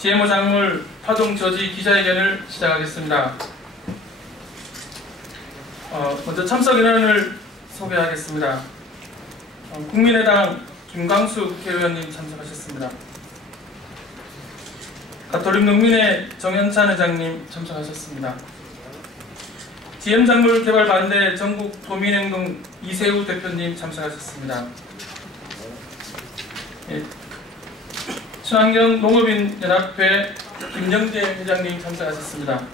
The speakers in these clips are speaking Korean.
GMO 작물 파종 저지 기자회견을 시작하겠습니다. 먼저 참석 인원을 소개하겠습니다. 국민의당 김광수 국회의원님 참석하셨습니다. 가톨릭농민회 정현찬 회장님 참석하셨습니다. GM작물 개발 반대 전국 도민행동 이세우 대표님 참석하셨습니다. 친환경 농업인 연합회 김영재 회장님 참석하셨습니다.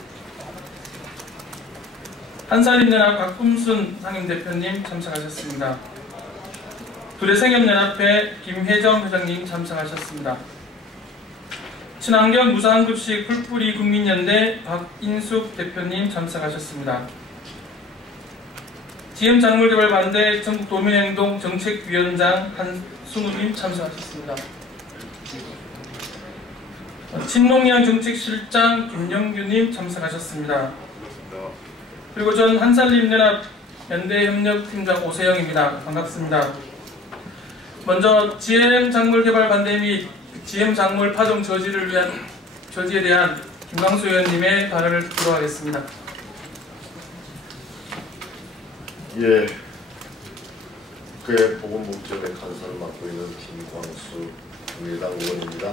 한산림연합 박금순 상임대표님 참석하셨습니다. 두레생협연합회 김혜정 회장님 참석하셨습니다. 친환경 무상급식 풀뿌리 국민연대 박인숙 대표님 참석하셨습니다. GM작물개발 반대 전국 도민행동 정책위원장 한순우님 참석하셨습니다. 친농양 정책실장 김영규님 참석하셨습니다. 그리고 전 한산림연합 연대협력팀장 오세영입니다. 반갑습니다. 먼저 GM작물개발 반대 및 GM작물 파종 저지에 대한 김광수 의원님의 발언을 듣도록 하겠습니다. 예, 국회 보건복지원의 간사를 맡고 있는 김광수 국민의당 의원입니다.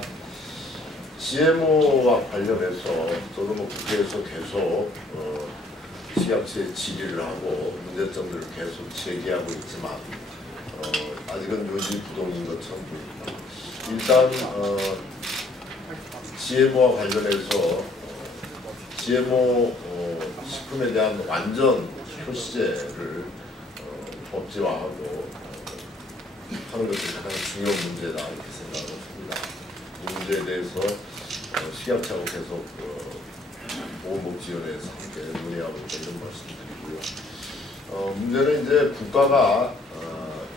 GMO와 관련해서 저도 국회에서 계속 식약처에 질의를 하고 문제점들을 계속 제기하고 있지만 아직은 요지부동인 것처럼 보입니다. 일단 GMO와 관련해서 GMO 식품에 대한 완전 표시제를 법제화하고 하는 것이 가장 중요한 문제다 이렇게 생각을 합니다. 이 문제에 대해서 식약처하고 계속 보건복지위원회에서 함께 논의하고 있다 이런 말씀드리고요. 문제는 이제 국가가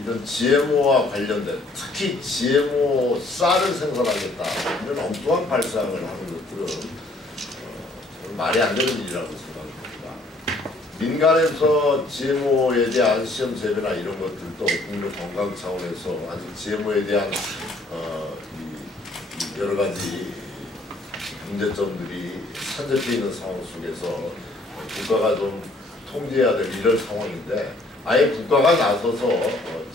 이런 GMO와 관련된 특히 GMO 쌀을 생산하겠다 이런 엉뚱한 발상을 하는 것들은 저는 말이 안 되는 일이라고 생각합니다. 민간에서 GMO에 대한 시험 재배나 이런 것들도 국민 건강 차원에서 아직 GMO에 대한 이 여러 가지 문제점들이 산적해 있는 상황 속에서 국가가 좀 통제해야 될 이런 상황인데 아예 국가가 나서서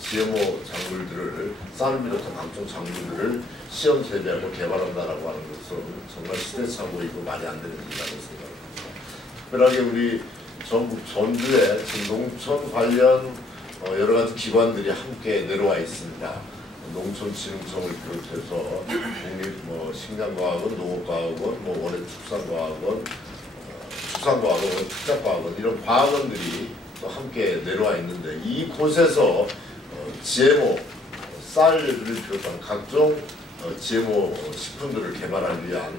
GMO 작물들을 쌀을 비롯한 각종 작물들을 시험 재배하고 개발한다라고 하는 것은 정말 시대착오이고 말이 안 되는 일이라고 생각합니다. 특별하게 우리 전국 전주에 지금 농촌 관련 여러 가지 기관들이 함께 내려와 있습니다. 농촌진흥청을 비롯해서 국립 식량과학원, 농업과학원, 원예축산과학원, 축산과학원, 특작과학원 이런 과학원들이 또 함께 내려와 있는데 이곳에서 GMO 쌀을 비롯한 각종 GMO 식품들을 개발하기 위한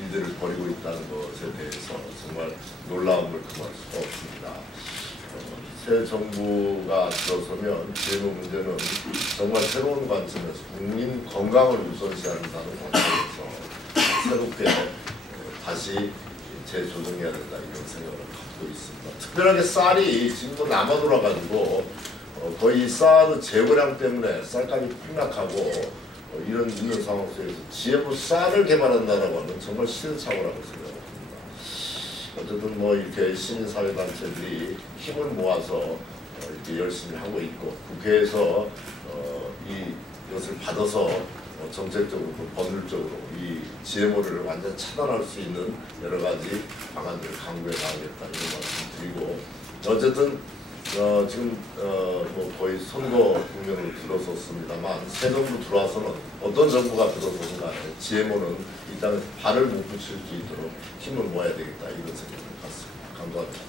일들을 벌이고 있다는 것에 대해서 정말 놀라움을 금할 수가 없습니다. 새 정부가 들어서면 GMO 문제는 정말 새로운 관점에서 국민 건강을 우선시한다는 관점에서 새롭게 다시 재조정해야 된다 이런 생각을 갖고 있습니다. 특별하게 쌀이 지금도 남아 돌아가지고 거의 쌀의 재고량 때문에 쌀값이 폭락하고 이런 있는 상황 속에서 GMO 쌀을 개발한다라고 하면 정말 시대착오라고 생각합니다. 어쨌든 이렇게 시민사회단체들이 힘을 모아서 이렇게 열심히 하고 있고 국회에서 이것을 받아서 정책적으로 법률적으로 이 GMO를 완전 차단할 수 있는 여러 가지 방안들을 강구해 나가겠다 이런 말씀 드리고 어쨌든 지금 거의 선거 국면으로 들어섰습니다만 새 정부 들어와서는 어떤 정부가 들어서든 간에 GMO는 이 땅에서 발을 못 붙일 수 있도록 힘을 모아야 되겠다 이런 생각을 갖습니다. 감사합니다.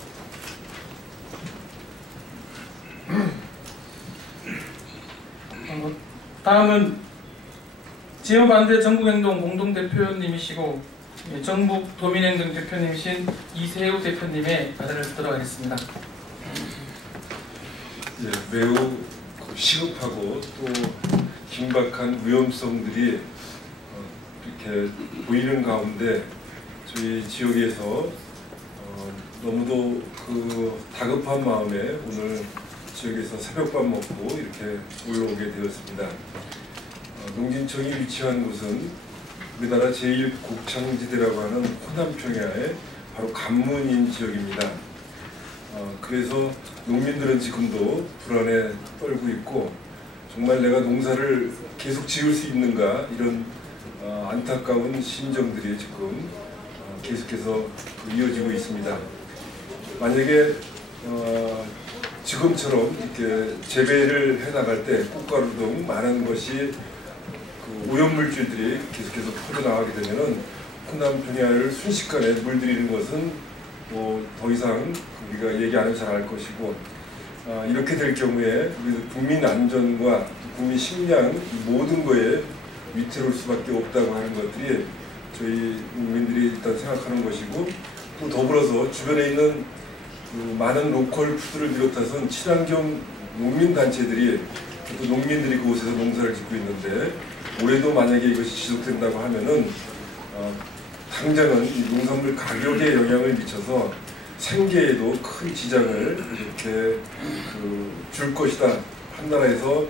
다음은 GMO 반대 전국행동 공동대표님이시고 전국 도민행동 대표님이신 이세우 대표님의 발언을 듣도록 하겠습니다. 매우 시급하고 또 긴박한 위험성들이 이렇게 보이는 가운데 저희 지역에서 너무도 다급한 마음에 오늘 지역에서 새벽밥 먹고 이렇게 올라오게 되었습니다. 농진청이 위치한 곳은 우리나라 제1곡창지대라고 하는 호남평야의 바로 관문인 지역입니다. 그래서 농민들은 지금도 불안에 떨고 있고 정말 내가 농사를 계속 지을 수 있는가 이런 안타까운 심정들이 지금 계속해서 이어지고 있습니다. 만약에 지금처럼 이렇게 재배를 해나갈 때 꽃가루 등 많은 것이 그 오염물질들이 계속해서 퍼져나가게 되면은 호남 평야를 순식간에 물들이는 것은 뭐 더 이상 우리가 얘기 안 해도 잘 알 것이고 이렇게 될 경우에 우리 국민 안전과 국민 식량 모든 거에 위태로울 수밖에 없다고 하는 것들이 저희 국민들이 일단 생각하는 것이고 또 더불어서 주변에 있는 그 많은 로컬 푸드를 비롯해서 친환경 농민단체들이 또 농민들이 그곳에서 농사를 짓고 있는데 올해도 만약에 이것이 지속된다고 하면은 당장은 이 농산물 가격에 영향을 미쳐서 생계에도 큰 지장을 이렇게 줄 것이다 판단해서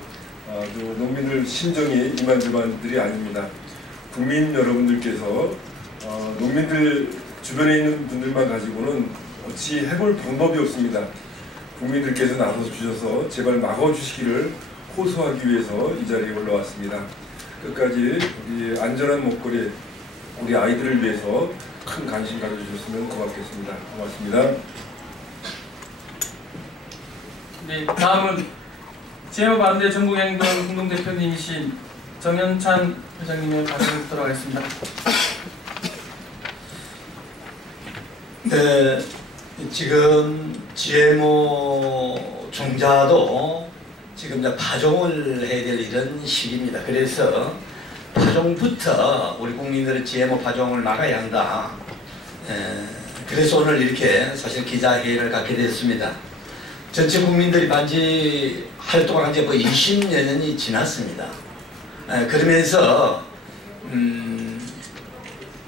농민들 심정이 이만저만들이 아닙니다. 국민 여러분들께서 농민들 주변에 있는 분들만 가지고는 어찌 해볼 방법이 없습니다. 국민들께서 나서서 주셔서 제발 막아주시기를 호소하기 위해서 이 자리에 올라왔습니다. 끝까지 우리 안전한 먹거리 우리 아이들을 위해서 큰 관심 가져주셨으면 고맙겠습니다. 고맙습니다. 네, 다음은 GMO 반대 전국행동 공동대표님이신 정현찬 회장님의 발언을 듣도록 하겠습니다. 네, 지금 GMO 종자도 지금 이제 파종을 해야 될 이런 시기입니다. 그래서 파종부터 우리 국민들의 GMO 파종을 막아야 한다. 그래서 오늘 이렇게 사실 기자회의를 갖게 됐습니다. 전체 국민들이 반지 활동을 한 지 20여 년이 지났습니다. 그러면서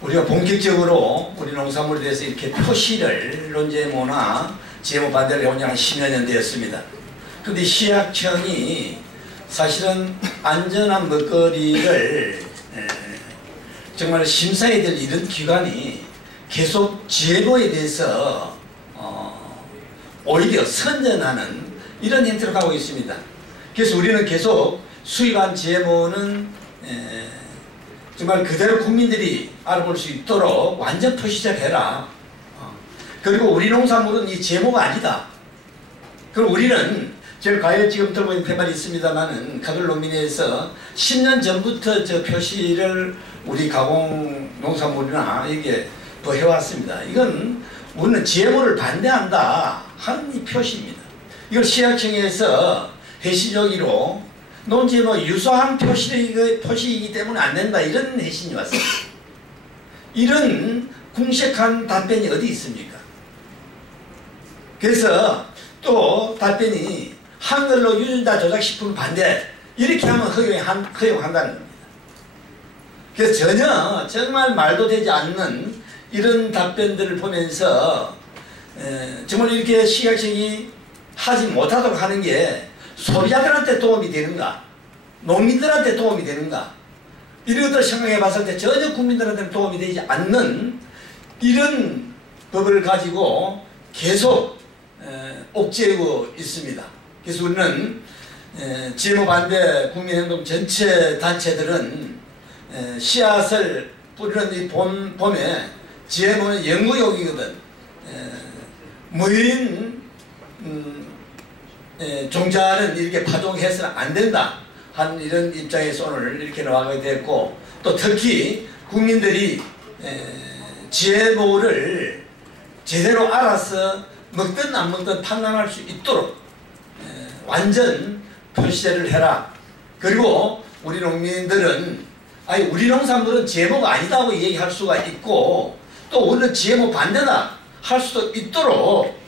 우리가 본격적으로 우리 농산물에 대해서 이렇게 표시를 논GMO나 GMO 반대를 해온 지 한 10여 년 되었습니다. 그런데 시약청이 사실은 안전한 먹거리를 정말 심사해야 될 이런 기관이 계속 GMO에 대해서 오히려 선전하는 이런 형태로 가고 있습니다. 그래서 우리는 계속 수입한 GMO는 정말 그대로 국민들이 알아볼 수 있도록 완전 표시를 해라. 그리고 우리 농산물은 이 GMO가 아니다. 그리고 우리는 제가 과연 지금 들고 있는 페달이 있습니다만은 가톨농민회에서 10년 전부터 저 표시를 우리 가공 농산물이나 이게 뭐 해왔습니다. 이건 우리는 GMO를 반대한다 하는 이 표시입니다. 이걸 시약청에서 해시조기로 논GMO 유사한 표시이기 때문에 안 된다 이런 해신이 왔습니다. 이런 궁색한 답변이 어디 있습니까? 그래서 또 답변이 한글로 유전자 조작식품 반대 이렇게 하면 허용한다는 겁니다. 그래서 전혀 정말 말도 되지 않는 이런 답변들을 보면서 정말 이렇게 시각청이 하지 못하도록 하는 게 소비자들한테 도움이 되는가 농민들한테 도움이 되는가 이런 것들을 생각해 봤을 때 전혀 국민들한테는 도움이 되지 않는 이런 법을 가지고 계속 옥죄고 있습니다. 그래서 우리는 GMO 반대 국민행동 전체 단체들은 씨앗을 뿌리는 이 봄에 GMO는 연구용이거든 무인 종자는 이렇게 파종해서는 안 된다 하는 이런 입장에서 오늘 이렇게 나가게 됐고 또 특히 국민들이 GMO를 제대로 알아서 먹든 안 먹든 판단할 수 있도록 완전 표시를 해라. 그리고 우리 농민들은 아니 우리 농산물은 GMO가 아니다고 얘기할 수가 있고 또 우리는 GMO 반대다 할 수도 있도록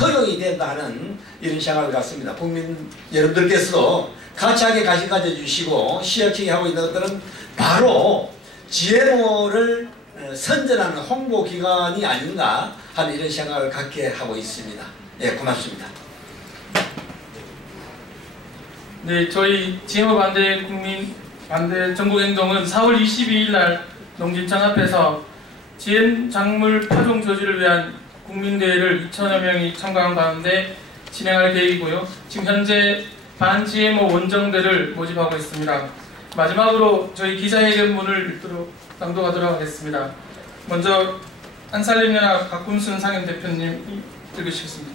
허용이 된다는 이런 생각을 갖습니다. 국민 여러분들께서도 가치하게 관심 가져주시고 시약청이 하고 있는 것들은 바로 GMO를 선전하는 홍보기관이 아닌가 하는 이런 생각을 갖게 하고 있습니다. 예, 고맙습니다. 네, 저희 GMO 반대 반대 전국행동은 4월 22일 날 농진청 앞에서 GM 작물 파종 저지를 위한 국민대회를 2천여 명이 참가한 가운데 진행할 계획이고요. 지금 현재 반 GMO 원정대를 모집하고 있습니다. 마지막으로 저희 기자회견문을 낭독하도록 하겠습니다. 먼저 한살림연합 박군순 상임 대표님 읽으시겠습니다.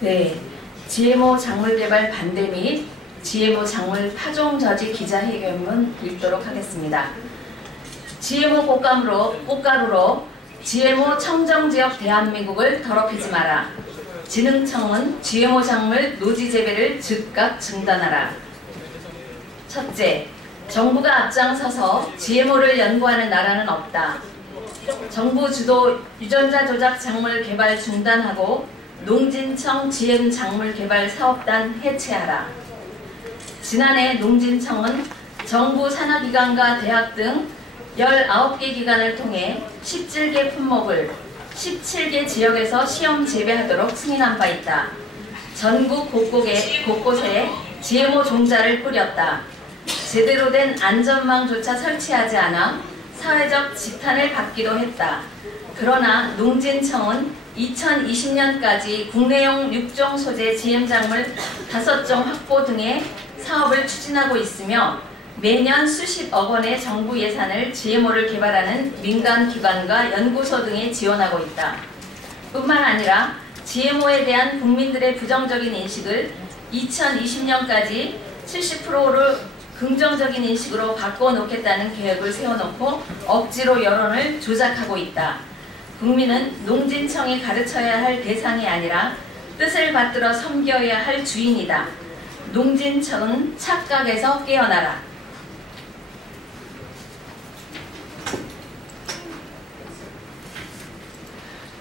네, GMO 작물 개발 반대 및 GMO 작물 파종 저지 기자회견문 읽도록 하겠습니다. GMO 꽃가루로 GMO 청정지역 대한민국을 더럽히지 마라. 진흥청은 GMO 작물 노지 재배를 즉각 중단하라. 첫째, 정부가 앞장서서 GMO를 연구하는 나라는 없다. 정부 주도 유전자 조작 작물 개발 중단하고 농진청 GM 작물 개발 사업단 해체하라. 지난해 농진청은 정부 산하기관과 대학 등 19개 기관을 통해 17개 품목을 17개 지역에서 시험 재배하도록 승인한 바 있다. 전국 곳곳에 GMO 종자를 뿌렸다. 제대로 된 안전망조차 설치하지 않아 사회적 지탄을 받기도 했다. 그러나 농진청은 2020년까지 국내용 6종 소재 GM작물 5종 확보 등의 사업을 추진하고 있으며 매년 수십억 원의 정부 예산을 GMO를 개발하는 민간기관과 연구소 등에 지원하고 있다. 뿐만 아니라 GMO에 대한 국민들의 부정적인 인식을 2020년까지 70%를 긍정적인 인식으로 바꿔놓겠다는 계획을 세워놓고 억지로 여론을 조작하고 있다. 국민은 농진청이 가르쳐야 할 대상이 아니라 뜻을 받들어 섬겨야 할 주인이다. 농진청은 착각에서 깨어나라.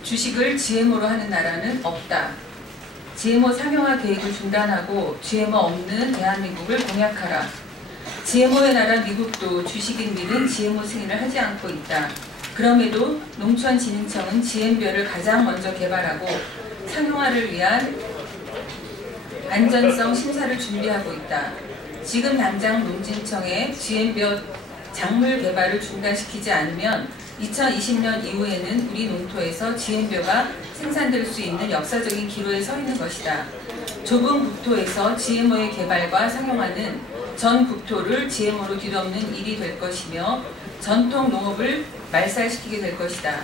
주식을 GMO로 하는 나라는 없다. GMO 상용화 계획을 중단하고 GMO 없는 대한민국을 공약하라. GMO의 나라 미국도 주식인 미는 GMO 승인을 하지 않고 있다. 그럼에도 농촌진흥청은 GM벼를 가장 먼저 개발하고 상용화를 위한 안전성 심사를 준비하고 있다. 지금 당장 농진청의 GM벼 작물 개발을 중단시키지 않으면 2020년 이후에는 우리 농토에서 GM벼가 생산될 수 있는 역사적인 기로에 서 있는 것이다. 좁은 국토에서 GMO의 개발과 상용화는 전 국토를 GMO로 뒤덮는 일이 될 것이며 전통 농업을 말살시키게 될 것이다.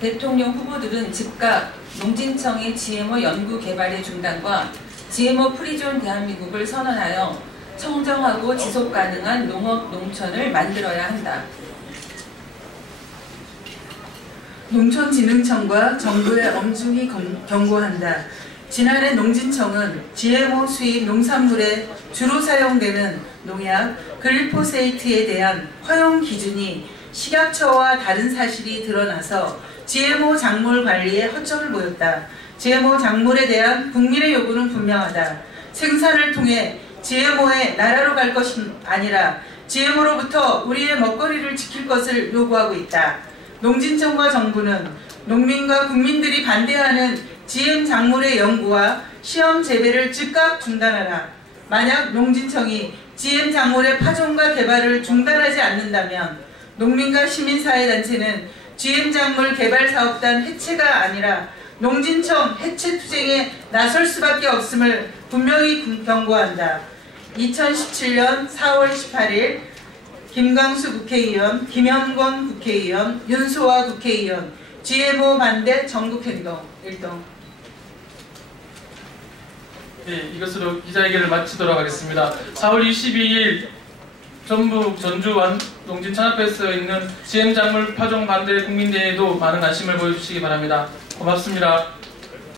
대통령 후보들은 즉각 농진청의 GMO 연구 개발의 중단과 GMO 프리존 대한민국을 선언하여 청정하고 지속가능한 농업 농촌을 만들어야 한다. 농촌진흥청과 정부에 엄중히 경고한다. 지난해 농진청은 GMO 수입 농산물에 주로 사용되는 농약 글리포세이트에 대한 허용 기준이 식약처와 다른 사실이 드러나서 GMO 작물 관리에 허점을 보였다. GMO 작물에 대한 국민의 요구는 분명하다. 생산을 통해 GMO의 나라로 갈 것이 아니라 GMO로부터 우리의 먹거리를 지킬 것을 요구하고 있다. 농진청과 정부는 농민과 국민들이 반대하는 GM 작물의 연구와 시험 재배를 즉각 중단하라. 만약 농진청이 GM 작물의 파종과 개발을 중단하지 않는다면 농민과 시민사회단체는 GM 작물 개발 사업단 해체가 아니라 농진청 해체 투쟁에 나설 수밖에 없음을 분명히 경고한다. 2017년 4월 18일 김광수 국회의원, 김현권 국회의원, 윤소아 국회의원, GMO 반대 전국행동 1동. 네, 이것으로 기자회견을 마치도록 하겠습니다. 4월 22일 전북 전주 농진청 앞에서 있는 GM 작물 파종 반대 국민대회에도 많은 관심을 보여주시기 바랍니다. 고맙습니다.